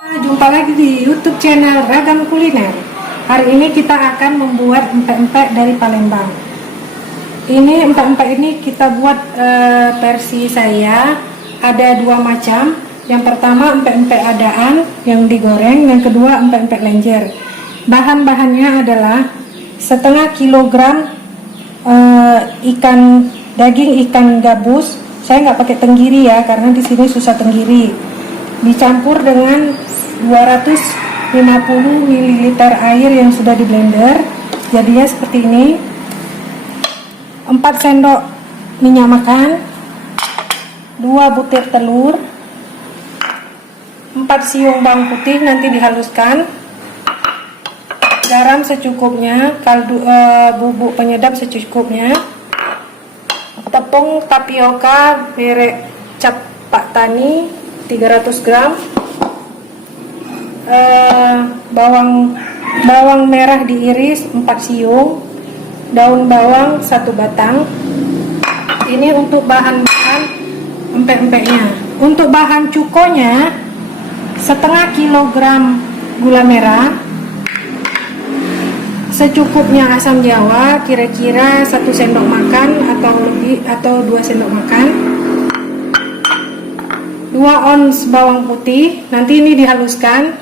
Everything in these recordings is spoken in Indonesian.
Jumpa lagi di YouTube channel Ragam Kuliner. Hari ini kita akan membuat empek-empek dari Palembang. Ini empek-empek ini kita buat versi saya. Ada dua macam. Yang pertama empek-empek adaan yang digoreng, yang kedua empek-empek lenjer. Bahan-bahannya adalah setengah kilogram daging ikan gabus. Saya nggak pakai tenggiri ya, karena di sini susah tenggiri. Dicampur dengan 250 ml air yang sudah di blender. Jadinya seperti ini. 4 sendok minyak makan, 2 butir telur, 4 siung bawang putih nanti dihaluskan, garam secukupnya, kaldu bubuk penyedap secukupnya, tepung tapioka merek Cap Pak Tani 300 gram, bawang merah diiris 4 siung, daun bawang 1 batang. Ini untuk bahan-bahan empek-empeknya. Untuk bahan cukonya, setengah kilogram gula merah, secukupnya asam jawa, kira-kira 1 sendok makan atau lebih, atau 2 sendok makan, 2 ons bawang putih, nanti ini dihaluskan,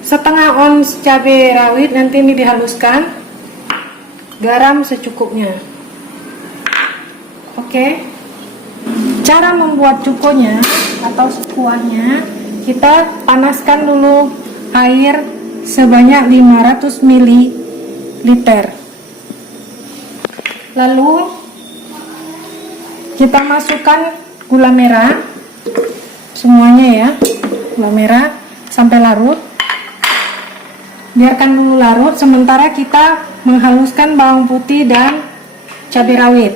setengah ons cabai rawit, nanti ini dihaluskan, garam secukupnya. Oke. Cara membuat cukonya atau kuahnya, kita panaskan dulu air sebanyak 500 ml. Lalu kita masukkan gula merah semuanya ya, gula merah sampai larut. Biarkan dulu larut, sementara kita menghaluskan bawang putih dan cabai rawit.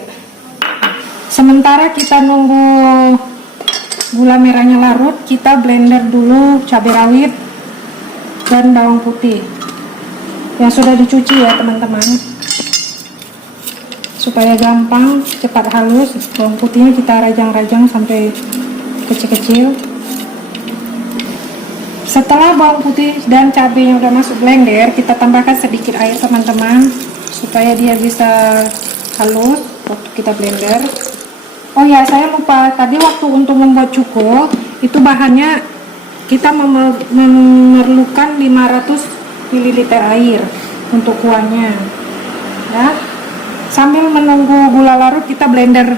Sementara kita nunggu gula merahnya larut, kita blender dulu cabai rawit dan bawang putih yang sudah dicuci ya teman-teman, supaya gampang cepat halus. Bawang putihnya kita rajang-rajang sampai kecil-kecil. Setelah bawang putih dan cabai yang udah masuk blender, kita tambahkan sedikit air teman-teman, supaya dia bisa halus waktu kita blender. Oh ya, saya lupa tadi waktu untuk membuat cuko itu bahannya kita memerlukan 500 ml air untuk kuahnya ya. Sambil menunggu gula larut, kita blender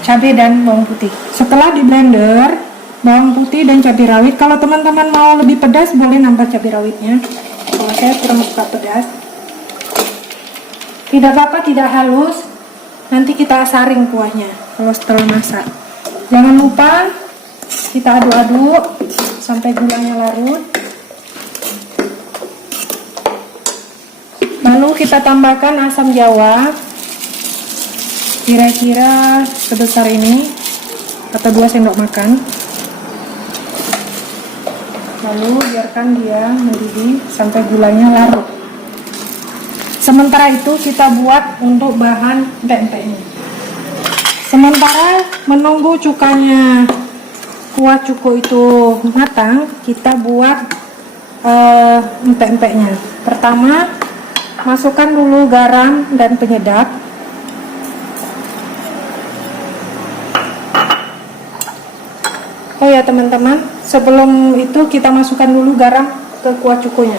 cabai dan bawang putih. Setelah di blender bawang putih dan cabai rawit, kalau teman-teman mau lebih pedas boleh nambah cabai rawitnya. Kalau saya kurang suka pedas. Tidak apa-apa tidak halus, nanti kita saring kuahnya kalau setelah masak. Jangan lupa kita aduk-aduk sampai gulanya larut. Lalu kita tambahkan asam jawa kira-kira sebesar ini atau 2 sendok makan. Lalu biarkan dia mendidih sampai gulanya larut. Sementara itu kita buat untuk bahan empek-empeknya. Sementara menunggu cukanya, kuah cuko itu matang, kita buat empek-empeknya. Pertama, masukkan dulu garam dan penyedap. Oh ya teman-teman, sebelum itu kita masukkan dulu garam ke kuah cukonya,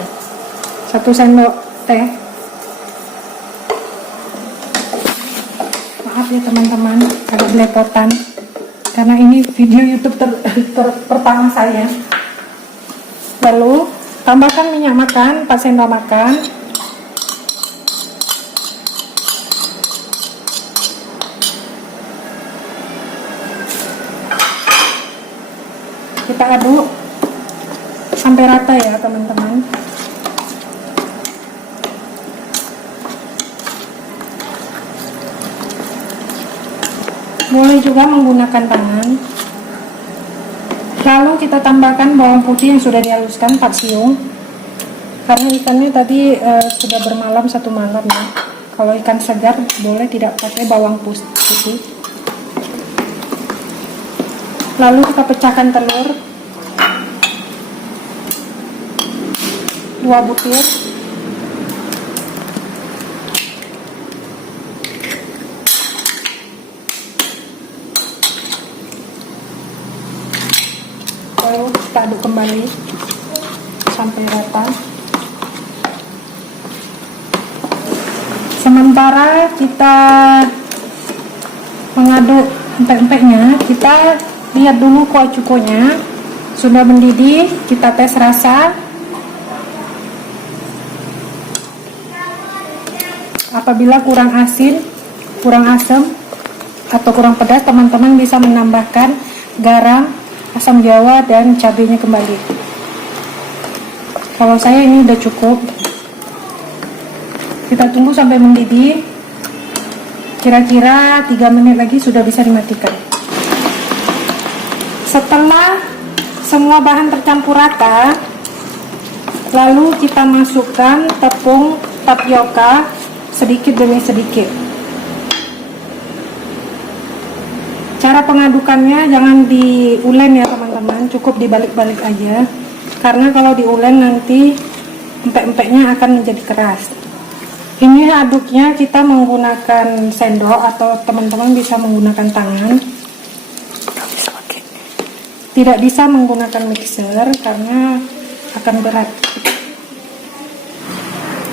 1 sendok teh. Maaf ya teman-teman, agak belepotan karena ini video YouTube pertama saya. Lalu tambahkan minyak makan 4 sendok makan, kita aduk sampai rata ya teman-teman. Boleh juga menggunakan tangan. Lalu kita tambahkan bawang putih yang sudah dihaluskan 4 siung, karena ikannya tadi sudah bermalam 1 malam ya. Kalau ikan segar boleh tidak pakai bawang putih. Lalu kita pecahkan telur. 2 butir. Lalu kita aduk kembali sampai rata. Sementara kita mengaduk empek-empeknya, kita lihat dulu kuah cukonya sudah mendidih. Kita tes rasa. Apabila kurang asin, kurang asam, atau kurang pedas, teman-teman bisa menambahkan garam, asam jawa, dan cabenya kembali. Kalau saya ini udah cukup. Kita tunggu sampai mendidih. Kira-kira 3 menit lagi sudah bisa dimatikan. Setelah semua bahan tercampur rata, lalu kita masukkan tepung tapioka sedikit demi sedikit. Cara pengadukannya jangan diulen ya teman-teman, cukup dibalik-balik aja. Karena kalau diulen nanti empek-empeknya akan menjadi keras. Ini aduknya kita menggunakan sendok atau teman-teman bisa menggunakan tangan. Tidak bisa menggunakan mixer karena akan berat.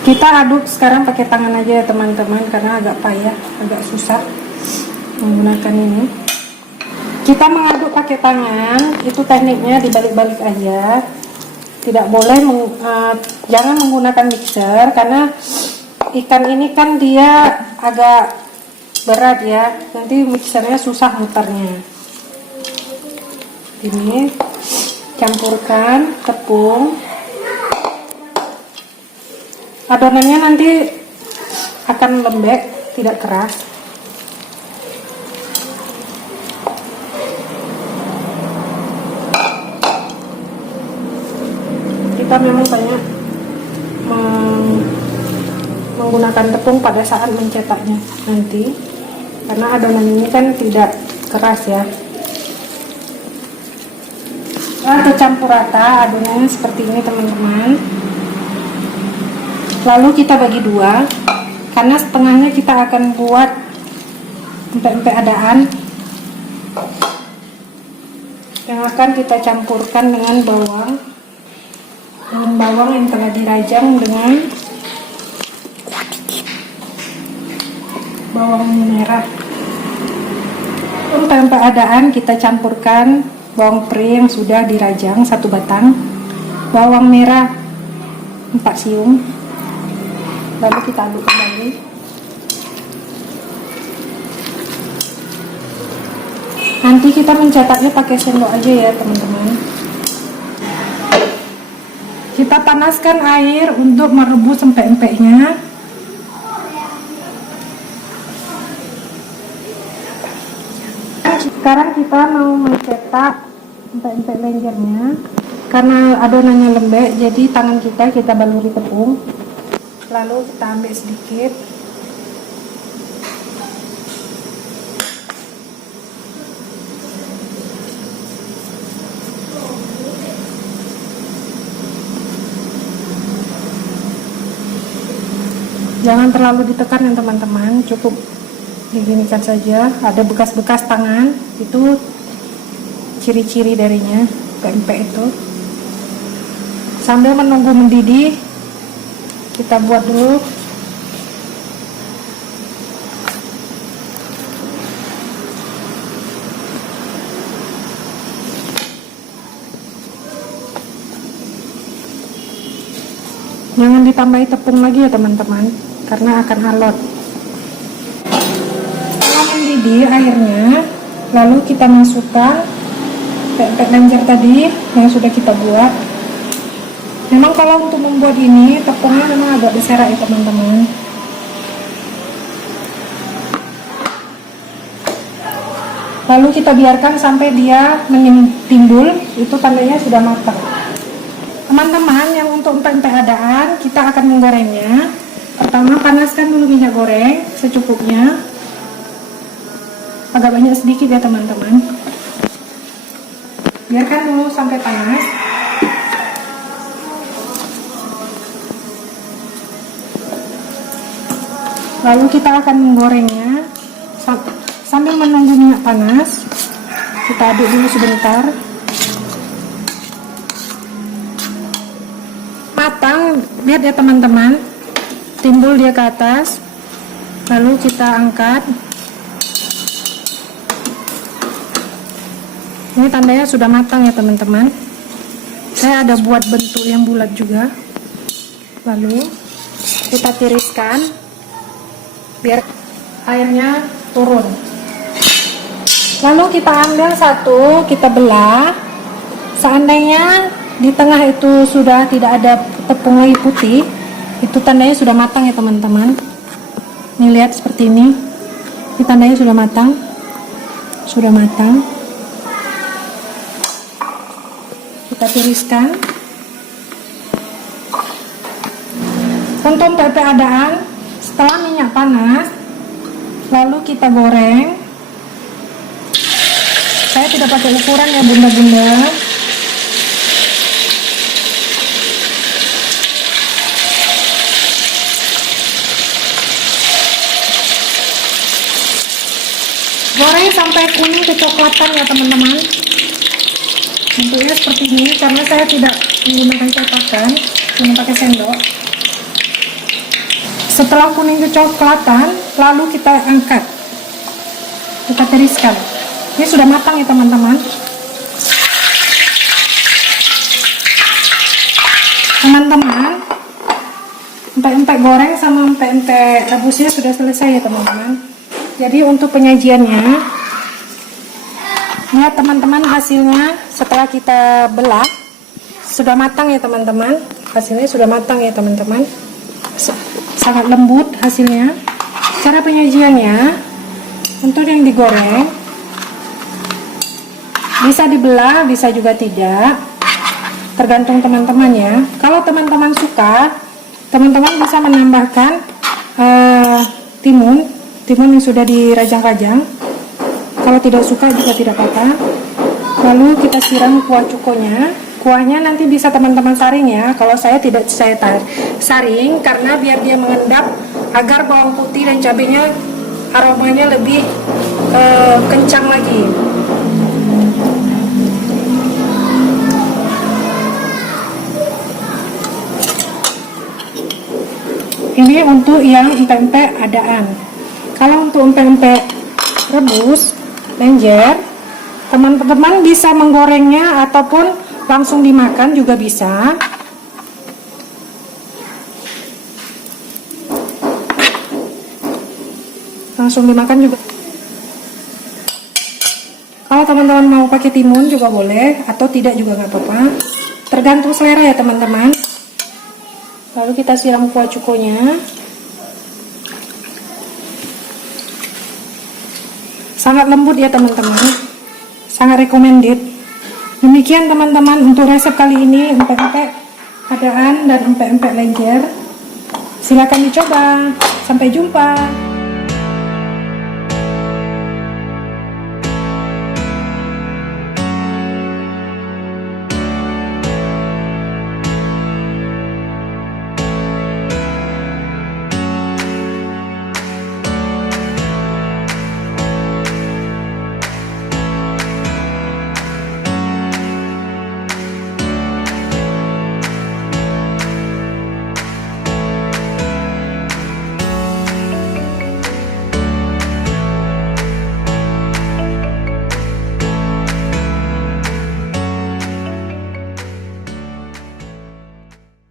Kita aduk sekarang pakai tangan aja ya teman-teman, karena agak payah, agak susah menggunakan ini. Kita mengaduk pakai tangan, itu tekniknya dibalik-balik aja. Tidak boleh jangan menggunakan mixer karena ikan ini kan dia agak berat ya, nanti mixernya susah muternya. Ini campurkan tepung, adonannya nanti akan lembek, tidak keras. Kita memang banyak menggunakan tepung pada saat mencetaknya nanti, karena adonan ini kan tidak keras ya. Nah, tercampur rata adonannya seperti ini teman-teman. Lalu kita bagi dua, karena setengahnya kita akan buat empek-empek adaan yang akan kita campurkan dengan bawang yang telah dirajang dengan bawang merah. Untuk empek adaan kita campurkan bawang putih yang sudah dirajang 1 batang, bawang merah 4 siung, lalu kita aduk kembali. Nanti kita mencetaknya pakai sendok aja ya teman-teman. Kita panaskan air untuk merebus empek-empeknya. Sekarang kita mau mencetak empek-empek lenjernya. Karena adonannya lembek, jadi tangan kita baluri tepung, lalu kita ambil sedikit. Jangan terlalu ditekan ya teman-teman, cukup diginikan saja. Ada bekas-bekas tangan, itu ciri-ciri darinya empek itu. Sambil menunggu mendidih, kita buat dulu. Jangan ditambahi tepung lagi ya teman-teman, karena akan alot. Setelah mendidih airnya, lalu kita masukkan empek lenjer tadi yang sudah kita buat. Memang kalau untuk membuat ini tepungnya memang agak berserak ya teman-teman. Lalu kita biarkan sampai dia timbul, itu tandanya sudah matang. Teman-teman, yang untuk empek-empek adaan kita akan menggorengnya. Pertama panaskan dulu minyak goreng secukupnya, agak banyak sedikit ya teman-teman. Biarkan dulu sampai panas. Lalu kita akan menggorengnya sambil menunggu minyak panas. Kita aduk dulu sebentar. Matang, lihat ya teman-teman, timbul dia ke atas. Lalu kita angkat. Ini tandanya sudah matang ya teman-teman. Saya ada buat bentuk yang bulat juga. Lalu kita tiriskan biar airnya turun. Lalu kita ambil satu, kita belah. Seandainya di tengah itu sudah tidak ada tepung lagi putih, itu tandanya sudah matang ya teman-teman. Nih lihat seperti ini. Ini tandanya sudah matang. Sudah matang. Kita tiriskan. Untuk pempek adaan, setelah minyak panas, lalu kita goreng. Saya tidak pakai ukuran ya bunda-bunda. Goreng sampai kuning kecoklatan ya teman-teman. Bentuknya seperti ini karena saya tidak menggunakan cetakan, cuma pakai sendok. Setelah kuning kecoklatan, lalu kita angkat. Kita tiriskan. Ini sudah matang ya teman-teman. Teman-teman, empek-empek goreng sama empek-empek rebusnya sudah selesai ya teman-teman. Jadi untuk penyajiannya, lihat teman-teman hasilnya setelah kita belah sudah matang ya teman-teman. Hasilnya sudah matang ya teman-teman. Sangat lembut hasilnya. Cara penyajiannya, untuk yang digoreng bisa dibelah, bisa juga tidak, tergantung teman-teman ya. Kalau teman-teman suka, teman-teman bisa menambahkan timun yang sudah dirajang-rajang. Kalau tidak suka juga tidak apa-apa. Lalu kita siram kuah cukonya. Kuahnya nanti bisa teman-teman saring ya. Kalau saya tidak saring karena biar dia mengendap, agar bawang putih dan cabenya aromanya lebih kencang lagi. Ini untuk yang empek-empek adaan. Kalau untuk empek-empek rebus, lenjer, teman-teman bisa menggorengnya ataupun langsung dimakan juga bisa. Langsung dimakan juga. Kalau teman-teman mau pakai timun juga boleh, atau tidak juga nggak apa-apa. Tergantung selera ya teman-teman. Lalu kita siram kuah cukonya. Sangat lembut ya teman-teman. Sangat recommended. Demikian teman-teman untuk resep kali ini, empek-empek adaan dan empek-empek lenjer. Silakan dicoba. Sampai jumpa.